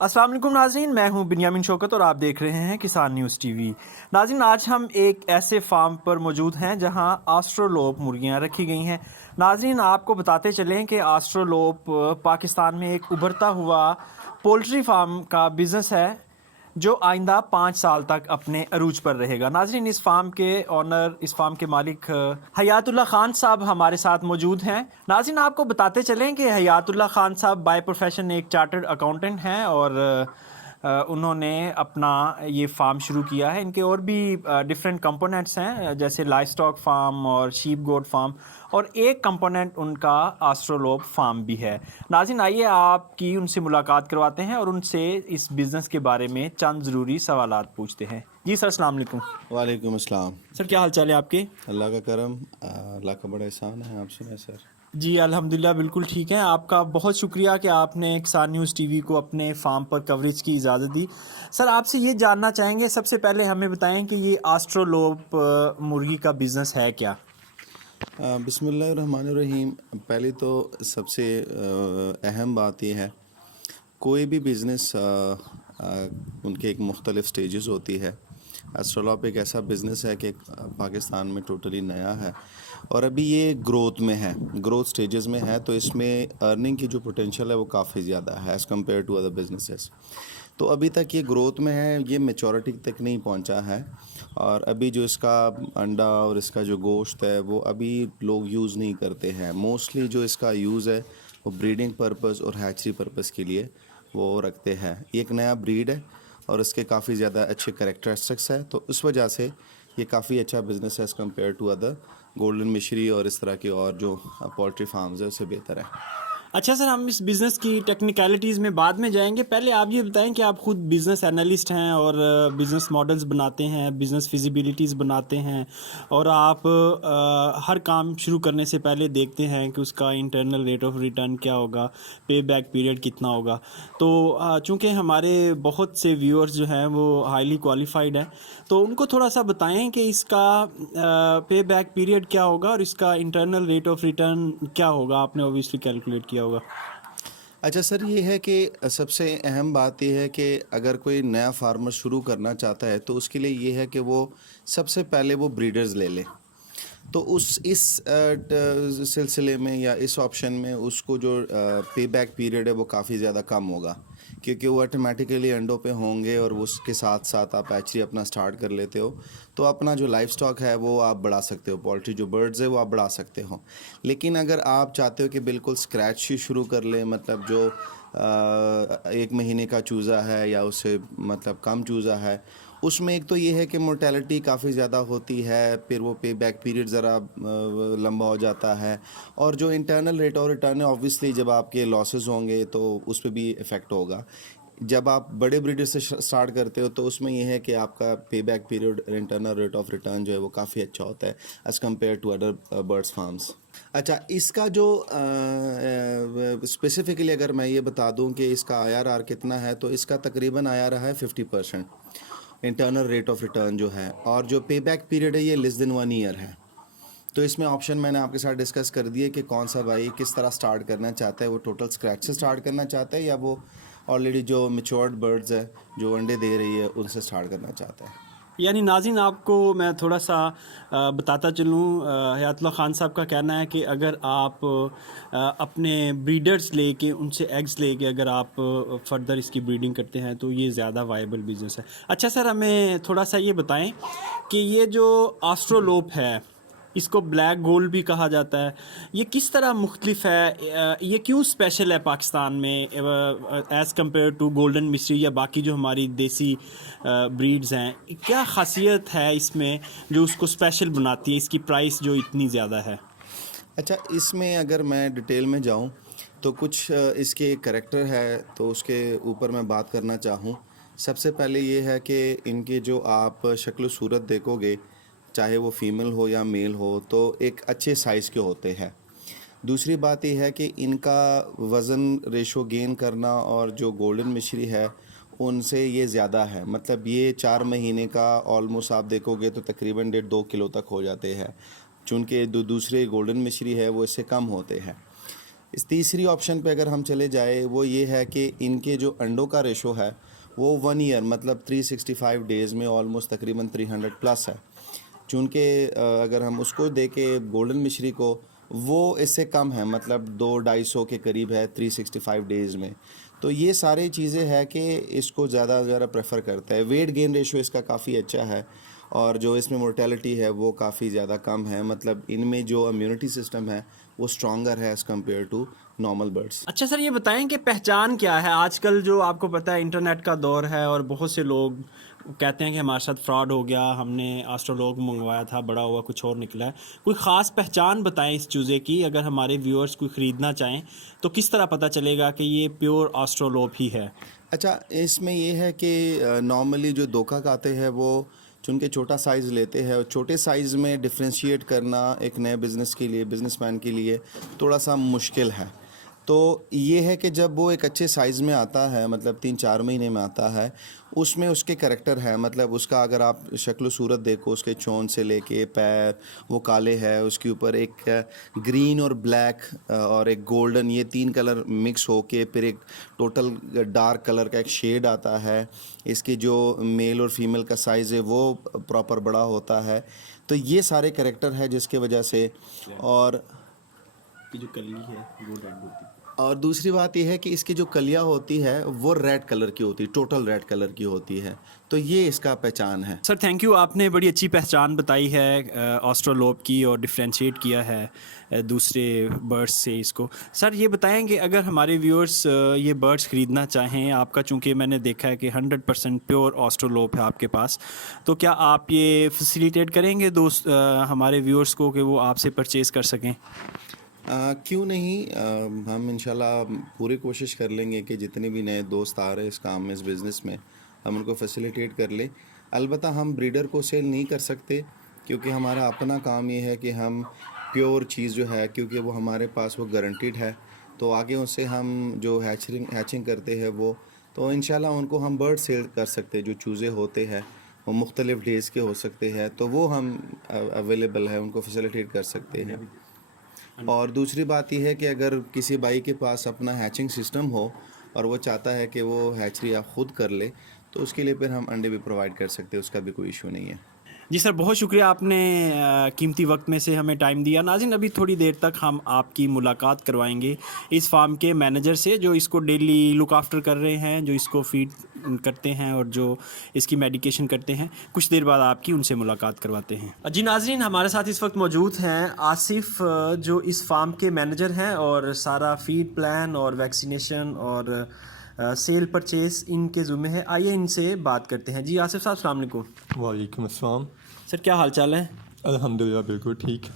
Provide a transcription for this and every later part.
अस्सलाम वालेकुम नाज़रीन, मैं हूं बिन्यामिन शौकत और आप देख रहे हैं किसान न्यूज़ टीवी। नाज़रीन, आज हम एक ऐसे फार्म पर मौजूद हैं जहां आस्ट्रोलोप मुर्गियां रखी गई हैं। नाज़रीन, आपको बताते चलें कि आस्ट्रोलोप पाकिस्तान में एक उभरता हुआ पोल्ट्री फार्म का बिज़नेस है जो आइंदा 5 साल तक अपने अरूज पर रहेगा। नाज़रीन, इस फार्म के ऑनर, इस फार्म के मालिक हयातुल्लाह खान साहब हमारे साथ मौजूद हैं। नाज़रीन, आपको बताते चलें कि हयातुल्लाह खान साहब बाय प्रोफेशन एक चार्टर्ड अकाउंटेंट हैं और उन्होंने अपना ये फार्म शुरू किया है। इनके और भी डिफरेंट कंपोनेंट्स हैं, जैसे लाइव स्टॉक फार्म और शीप गोट फार्म, और एक कंपोनेंट उनका आस्ट्रोलोप फार्म भी है। नाज़रीन, आइए आपकी उनसे मुलाकात करवाते हैं और उनसे इस बिज़नेस के बारे में चंद ज़रूरी सवालात पूछते हैं। जी सर, अस्सलाम वालेकुम। वालेकुम अस्सलाम। सर, क्या हाल चाल है आपके? अल्लाह का करम, अल्लाह का बड़ा एहसान है। आप सुनाए सर? जी अल्हम्दुलिल्लाह बिल्कुल ठीक है। आपका बहुत शुक्रिया कि आपने किसान न्यूज़ टीवी को अपने फार्म पर कवरेज की इजाज़त दी। सर, आपसे ये जानना चाहेंगे, सबसे पहले हमें बताएं कि ये आस्ट्रोलोप मुर्गी का बिज़नेस है क्या? बिस्मिल्लाहिर्रहमानिर्रहीम। पहले तो सबसे अहम बात यह है, कोई भी बिज़नेस उनके एक मुख्तलिफ स्टेजेस होती है। एस्ट्रोलॉप एक ऐसा बिज़नेस है कि पाकिस्तान में टोटली नया है और अभी ये ग्रोथ में है, ग्रोथ स्टेजेस में है। तो इसमें अर्निंग की जो पोटेंशियल है वो काफ़ी ज़्यादा है as compare to other businesses. तो अभी तक ये ग्रोथ में है, ये मेचोरिटी तक नहीं पहुंचा है और अभी जो इसका अंडा और इसका जो गोश्त है वो अभी लोग यूज़ नहीं करते हैं। मोस्टली जो इसका यूज़ है वो ब्रीडिंग पर्पस और हैचरी पर्पस के लिए वो रखते हैं। ये एक नया ब्रीड है और इसके काफ़ी ज़्यादा अच्छे कैरेक्टरिस्टिक्स है, तो इस वजह से ये काफ़ी अच्छा बिज़नेस है as compare to other golden मिशरी और इस तरह के और जो पोल्ट्री फार्म्स है उससे बेहतर है। अच्छा सर, हम इस बिज़नेस की टेक्निकलिटीज़ में बाद में जाएंगे। पहले आप ये बताएं कि आप खुद बिज़नेस एनालिस्ट हैं और बिज़नेस मॉडल्स बनाते हैं, बिज़नेस फिजिबिलिटीज़ बनाते हैं और आप हर काम शुरू करने से पहले देखते हैं कि उसका इंटरनल रेट ऑफ रिटर्न क्या होगा, पे बैक पीरियड कितना होगा। तो चूँकि हमारे बहुत से व्यूअर्स जो हैं वो हाईली क्वालिफाइड हैं, तो उनको थोड़ा सा बताएं कि इसका पे बैक पीरियड क्या होगा और इसका इंटरनल रेट ऑफ रिटर्न क्या होगा। आपने ओबियसली कैलकुलेट किया होगा। अच्छा सर, ये है कि सबसे अहम बात ये है कि अगर कोई नया फार्मर शुरू करना चाहता है तो उसके लिए ये है कि वो सबसे पहले वो ब्रीडर्स ले ले। तो इस सिलसिले में या इस ऑप्शन में उसको जो पे बैक पीरियड है वो काफ़ी ज़्यादा कम होगा, क्योंकि वो ऑटोमेटिकली अंडों पे होंगे और वो उसके साथ साथ आप हैचरी अपना स्टार्ट कर लेते हो तो अपना जो लाइफ स्टॉक है वो आप बढ़ा सकते हो, पोल्ट्री जो बर्ड्स है वो आप बढ़ा सकते हो। लेकिन अगर आप चाहते हो कि बिल्कुल स्क्रैच से शुरू कर लें, मतलब जो 1 महीने का चूज़ा है या उससे मतलब कम चूज़ा है, उसमें एक तो ये है कि मोर्टेलिटी काफ़ी ज़्यादा होती है, फिर वो पे बैक पीरियड ज़रा लंबा हो जाता है और जो इंटरनल रेट ऑफ रिटर्न है ऑब्वियसली जब आपके लॉसेस होंगे तो उस पर भी इफ़ेक्ट होगा। जब आप बड़े ब्रीडर से स्टार्ट करते हो तो उसमें यह है कि आपका pay back period, internal rate of return जो है वो काफ़ी अच्छा होता है as compare to other birds farms. अच्छा, इसका जो स्पेसिफिकली अगर मैं ये बता दूं कि इसका IRR कितना है, तो इसका तकरीबन IRR है 50% इंटरनल रेट ऑफ रिटर्न जो है, और जो पे बैक पीरियड है ये लेस देन 1 ईयर है। तो इसमें ऑप्शन मैंने आपके साथ डिस्कस कर दिए कि कौन सा भाई किस तरह स्टार्ट करना चाहता है, वो टोटल स्क्रैच से स्टार्ट करना चाहता है या वो ऑलरेडी जो मेच्योर्ड बर्ड्स है जो अंडे दे रही है उनसे स्टार्ट करना चाहता है। यानी नाज़रीन, आपको मैं थोड़ा सा बताता चलूँ, हयातुल्लाह खान साहब का कहना है कि अगर आप अपने ब्रीडर्स लेके, उनसे एग्स लेके अगर आप फर्दर इसकी ब्रीडिंग करते हैं तो ये ज़्यादा वायबल बिज़नेस है। अच्छा सर, हमें थोड़ा सा ये बताएं कि ये जो आस्ट्रोलोप है, इसको ब्लैक गोल्ड भी कहा जाता है, ये किस तरह मुख्तलिफ है, ये क्यों स्पेशल है पाकिस्तान में as compare to golden mystery या बाकी जो हमारी देसी ब्रीड्स हैं? क्या ख़ासियत है इसमें जो उसको स्पेशल बनाती है, इसकी प्राइस जो इतनी ज़्यादा है? अच्छा, इसमें अगर मैं डिटेल में जाऊं तो कुछ इसके करेक्टर है तो उसके ऊपर मैं बात करना चाहूं। सबसे पहले ये है कि इनके जो आप शक्ल सूरत देखोगे, चाहे वो फीमेल हो या मेल हो, तो एक अच्छे साइज़ के होते हैं। दूसरी बात यह है कि इनका वज़न रेशो गेन करना और जो गोल्डन मिश्री है उनसे ये ज़्यादा है, मतलब ये 4 महीने का ऑलमोस्ट आप देखोगे तो तकरीबन 1.5-2 किलो तक हो जाते हैं, चूँकि दूसरे गोल्डन मिश्री है वो इससे कम होते हैं। इस तीसरी ऑप्शन पे अगर हम चले जाए वो ये है कि इनके जो अंडों का रेशो है वो 1 ईयर मतलब 365 डेज़ में ऑलमोस्ट तकरीबन 300 प्लस है। चूँकि अगर हम उसको दे के गोल्डन मिश्री को वो इससे कम है मतलब 200-250 के करीब है 365 डेज़ में। तो ये सारी चीज़ें हैं कि इसको ज़्यादा ज़्यादा प्रेफर करता है। वेट गेन रेशो इसका काफ़ी अच्छा है और जो इसमें मोर्टेलिटी है वो काफ़ी ज़्यादा कम है, मतलब इनमें जो इम्यूनिटी सिस्टम है वो स्ट्रॉन्गर है as compare to normal birds. अच्छा सर, ये बताएं कि पहचान क्या है? आजकल जो आपको पता है इंटरनेट का दौर है और बहुत से लोग कहते हैं कि हमारे साथ फ्रॉड हो गया, हमने एस्ट्रोलॉग मंगवाया था, बड़ा हुआ कुछ और निकला है। कोई ख़ास पहचान बताएं इस चूज़े की, अगर हमारे व्यूअर्स कोई ख़रीदना चाहें तो किस तरह पता चलेगा कि ये प्योर एस्ट्रोलॉग ही है? अच्छा, इसमें ये है कि नॉर्मली जो धोखा खाते हैं वो चूँकि छोटा साइज़ लेते हैं और छोटे साइज़ में डिफ्रेंशिएट करना एक नए बिज़नेस के लिए, बिज़नेसमैन के लिए थोड़ा सा मुश्किल है। तो ये है कि जब वो एक अच्छे साइज़ में आता है मतलब 3-4 महीने में आता है, उसमें उसके करैक्टर है, मतलब उसका अगर आप शक्ल सूरत देखो, उसके चोंच से लेके पैर वो काले है, उसके ऊपर एक ग्रीन और ब्लैक और एक गोल्डन, ये 3 कलर मिक्स होके फिर एक टोटल डार्क कलर का एक शेड आता है। इसकी जो मेल और फीमेल का साइज़ है वो प्रॉपर बड़ा होता है। तो ये सारे करैक्टर है जिसके वजह से। और जो कली है वो रेड होती है। और दूसरी बात यह है कि इसकी जो कलियाँ होती है वो रेड कलर की होती है, टोटल रेड कलर की होती है। तो ये इसका पहचान है। सर थैंक यू, आपने बड़ी अच्छी पहचान बताई है ऑस्ट्रोलोप की और डिफ्रेंशिएट किया है दूसरे बर्ड्स से इसको। सर ये बताएं कि अगर हमारे व्यूअर्स ये बर्ड्स ख़रीदना चाहें, आपका चूंकि मैंने देखा है कि 100% प्योर ऑस्ट्रोलोप है आपके पास, तो क्या आप ये फैसिलिटेट करेंगे हमारे व्यूअर्स को कि वो आपसे परचेज़ कर सकें? क्यों नहीं, हम इंशाल्लाह पूरी कोशिश कर लेंगे कि जितने भी नए दोस्त आ रहे हैं इस काम में, इस बिज़नेस में, हम उनको फैसिलिटेट कर लें। अलबत्ता हम ब्रीडर को सेल नहीं कर सकते क्योंकि हमारा अपना काम ये है कि हम प्योर चीज़ जो है, क्योंकि वो हमारे पास वो गारंटीड है, तो आगे उससे हम जो हैचिंग करते हैं वो, तो इंशाल्लाह उनको हम बर्ड सेल कर सकते हैं। जो चूज़े होते हैं वो मुख्तलिफ़ डेज़ के हो सकते हैं, तो वो हम अवेलेबल है, उनको फैसिलिटेट कर सकते हैं। और दूसरी बात यह है कि अगर किसी भाई के पास अपना हैचिंग सिस्टम हो और वो चाहता है कि वो हैचरी आप ख़ुद कर ले, तो उसके लिए फिर हम अंडे भी प्रोवाइड कर सकते हैं, उसका भी कोई इशू नहीं है। जी सर, बहुत शुक्रिया, आपने कीमती वक्त में से हमें टाइम दिया। नाज़रीन, अभी थोड़ी देर तक हम आपकी मुलाकात करवाएंगे इस फार्म के मैनेजर से जो इसको डेली लुक आफ्टर कर रहे हैं, जो इसको फीड करते हैं और जो इसकी मेडिकेशन करते हैं। कुछ देर बाद आपकी उनसे मुलाकात करवाते हैं। जी नाज़रीन, हमारे साथ इस वक्त मौजूद हैं आसिफ, जो इस फार्म के मैनेजर हैं और सारा फीड प्लान और वैक्सीनेशन और सेल परचेज़ इनके ज़ुम्मे है। आइए इनसे बात करते हैं। जी आसिफ साहब, अस्सलाम वालेकुम। वालेकुम अस्सलाम। सर क्या हाल चाल है? अल्हम्दुलिल्लाह बिल्कुल ठीक।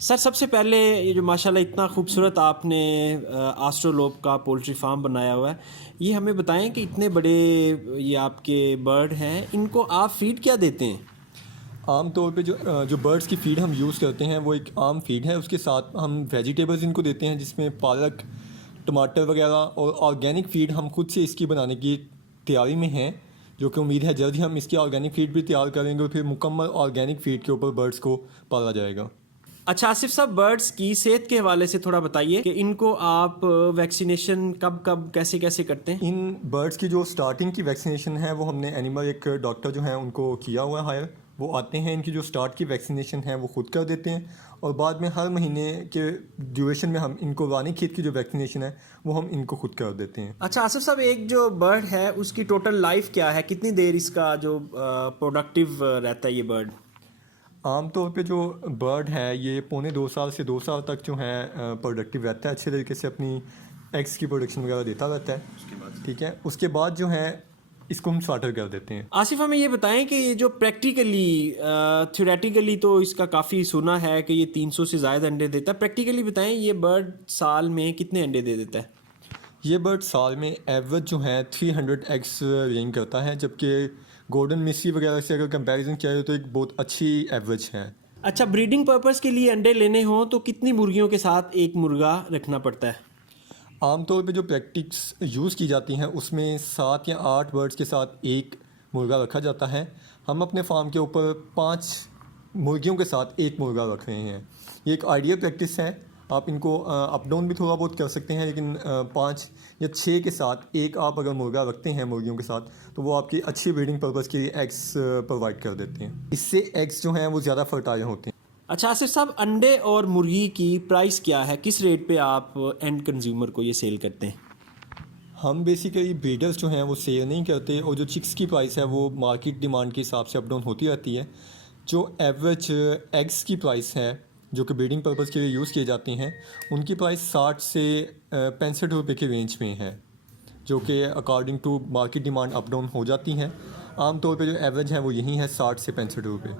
सर सबसे पहले ये जो माशाल्लाह इतना खूबसूरत आपने एस्ट्रोलोप का पोल्ट्री फार्म बनाया हुआ है, ये हमें बताएं कि इतने बड़े ये आपके बर्ड हैं, इनको आप फीड क्या देते हैं? आम तौर पे जो बर्ड्स की फ़ीड हम यूज़ करते हैं वो एक आम फीड है। उसके साथ हम वेजिटेबल्स इनको देते हैं जिसमें पालक, टमाटर वगैरह, और ऑर्गेनिक फ़ीड हम खुद से इसकी बनाने की तैयारी में हैं, जो कि उम्मीद है जल्द ही हम इसकी ऑर्गेनिक फ़ीड भी तैयार करेंगे और फिर मुकम्मल ऑर्गेनिक फ़ीड के ऊपर बर्ड्स को पाला जाएगा। अच्छा आसिफ साहब, बर्ड्स की सेहत के हवाले से थोड़ा बताइए कि इनको आप वैक्सीनेशन कब कब कैसे कैसे करते हैं? इन बर्ड्स की जो स्टार्टिंग की वैक्सीनेशन है वो हमने एनिमल एक डॉक्टर जो हैं उनको किया हुआ है हायर। वो आते हैं, इनकी जो स्टार्ट की वैक्सीनेशन है वो खुद कर देते हैं और बाद में हर महीने के ड्यूरेशन में हम इनको रानी खेत की जो वैक्सीनेशन है वो हम इनको खुद कर देते हैं। अच्छा आसिफ साहब, एक जो बर्ड है उसकी टोटल लाइफ क्या है? कितनी देर इसका जो प्रोडक्टिव रहता है ये बर्ड? आम तौर पे जो बर्ड है ये 1.25 साल से 2 साल तक जो है प्रोडक्टिव रहता है, अच्छे तरीके से अपनी एग्स की प्रोडक्शन वगैरह देता रहता है। ठीक है, उसके बाद जो है इसको हम स्टार्टर कर देते हैं। आसिफ हमें ये बताएं कि ये जो प्रैक्टिकली थ्योरेटिकली तो इसका काफ़ी सुना है कि ये 300 से ज़्यादा अंडे देता है, प्रैक्टिकली बताएं ये बर्ड साल में कितने अंडे दे देता है? ये बर्ड साल में एवरेज जो है 300 एग्स रेंज करता है, जबकि गोल्डन मिसी वगैरह से अगर कंपैरिजन किया जाए तो एक बहुत अच्छी एवरेज है। अच्छा, ब्रीडिंग पर्पस के लिए अंडे लेने हों तो कितनी मुर्गियों के साथ एक मुर्गा रखना पड़ता है? आमतौर पे जो प्रैक्टिस यूज़ की जाती हैं उसमें 7 या 8 बर्ड्स के साथ एक मुर्गा रखा जाता है। हम अपने फार्म के ऊपर 5 मुर्गियों के साथ एक मुर्गा रख रहे हैं। ये एक आइडियल प्रैक्टिस है आप इनको अप डाउन भी थोड़ा बहुत कर सकते हैं, लेकिन 5 या 6 के साथ एक आप अगर मुर्गा रखते हैं मुर्गियों के साथ, तो वो आपकी अच्छी ब्रीडिंग पर्पज़ के लिए एग्स प्रोवाइड कर देते हैं। इससे एग्स जो हैं वो ज़्यादा फर्टाइल होते हैं। अच्छा आसिफ साहब, अंडे और मुर्गी की प्राइस क्या है, किस रेट पे आप एंड कंज्यूमर को ये सेल करते हैं? हम बेसिकली ब्रीडर्स जो हैं वो सेल नहीं करते, और जो चिक्स की प्राइस है वो मार्केट डिमांड के हिसाब से अप डाउन होती रहती है। जो एवरेज एग्स की प्राइस है जो कि ब्रीडिंग पर्पज़ के लिए यूज़ किए जाते हैं, उनकी प्राइस 60 से 65 रुपये के रेंज में है, जो कि according to market demand up down हो जाती हैं। आमतौर पे जो एवरेज है वो यही है 60 से 65 रुपये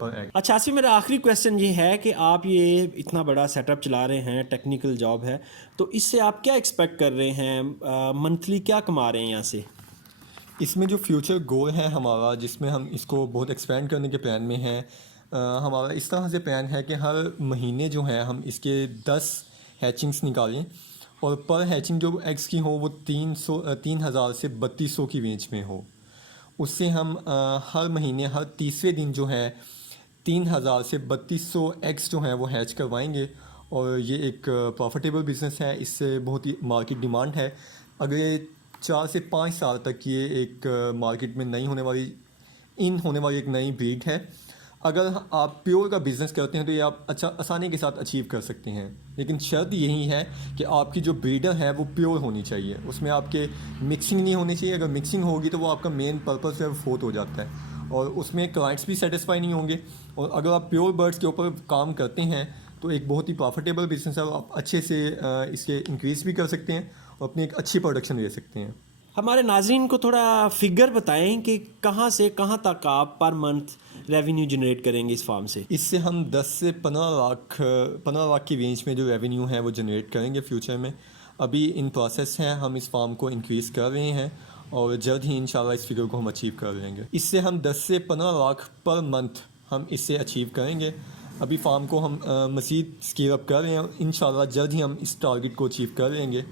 पर एग। अच्छा आसिफ, मेरा आखिरी क्वेश्चन ये है कि आप ये इतना बड़ा सेटअप चला रहे हैं, टेक्निकल जॉब है, तो इससे आप क्या एक्सपेक्ट कर रहे हैं, मंथली क्या कमा रहे हैं यहाँ से? इसमें जो फ्यूचर गोल है हमारा, जिसमें हम इसको बहुत एक्सपेंड करने के प्लान में हैं, हमारा इस तरह से प्लान है कि हर महीने जो है हम इसके 10 हैचिंग्स निकालें, और पर हैचिंग जो एग्स की हो वो 3,000 से 3,200 की रेंज में हो। उससे हम हर महीने हर तीसरे दिन जो है 3,000 से 3,200 एग्स जो हैं वो हैच करवाएंगे, और ये एक प्रॉफिटेबल बिज़नेस है। इससे बहुत ही मार्केट डिमांड है। अगले 4 से 5 साल तक ये एक मार्केट में होने वाली एक नई ब्रीड है। अगर आप प्योर का बिज़नेस करते हैं तो ये आप आसानी के साथ अचीव कर सकते हैं, लेकिन शर्त यही है कि आपकी जो ब्रीडर है वो प्योर होनी चाहिए, उसमें आपके मिक्सिंग नहीं होनी चाहिए। अगर मिक्सिंग होगी तो वो आपका मेन पर्पस जो है वो फोत हो जाता है, और उसमें क्लाइंट्स भी सेटिस्फाई नहीं होंगे। और अगर आप प्योर बर्ड्स के ऊपर काम करते हैं तो एक बहुत ही प्रॉफिटेबल बिज़नेस है, आप अच्छे से इसके इंक्रीज़ भी कर सकते हैं और अपनी एक अच्छी प्रोडक्शन दे सकते हैं। हमारे नाजरीन को थोड़ा फिगर बताएं कि कहाँ से कहाँ तक आप पर मंथ रेवेन्यू जनरेट करेंगे इस फार्म से? इससे हम 10 से 15 लाख की रेंज में जो रेवेन्यू है वो जनरेट करेंगे फ्यूचर में। अभी इन प्रोसेस हैं, हम इस फार्म को इंक्रीज़ कर रहे हैं, और जल्द ही इंशाल्लाह इस फिगर को हम अचीव कर लेंगे। इससे हम 10 से 15 लाख पर मंथ हम इससे अचीव करेंगे। अभी फार्म को हम मज़ीद स्केल अप कर रहे हैं, इंशाल्लाह जल्द ही हम इस टारगेट को अचीव कर लेंगे।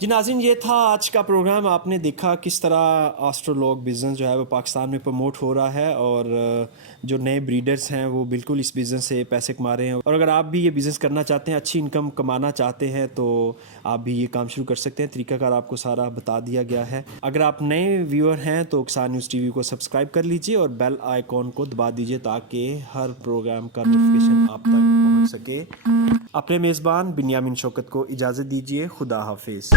जी नाज़रीन, ये था आज का प्रोग्राम। आपने देखा किस तरह एस्ट्रोलॉग बिज़नेस जो है वो पाकिस्तान में प्रमोट हो रहा है, और जो नए ब्रीडर्स हैं वो बिल्कुल इस बिज़नेस से पैसे कमा रहे हैं। और अगर आप भी ये बिज़नेस करना चाहते हैं, अच्छी इनकम कमाना चाहते हैं, तो आप भी ये काम शुरू कर सकते हैं। तरीकाकार आपको सारा बता दिया गया है। अगर आप नए व्यूअर हैं तो किसान न्यूज़ TV को सब्सक्राइब कर लीजिए और बेल आइकॉन को दबा दीजिए, ताकि हर प्रोग्राम का नोटिफिकेशन आप तक पहुँच सके। अपने मेज़बान बिन्यामिन शौकत को इजाज़त दीजिए। खुदा हाफिज़।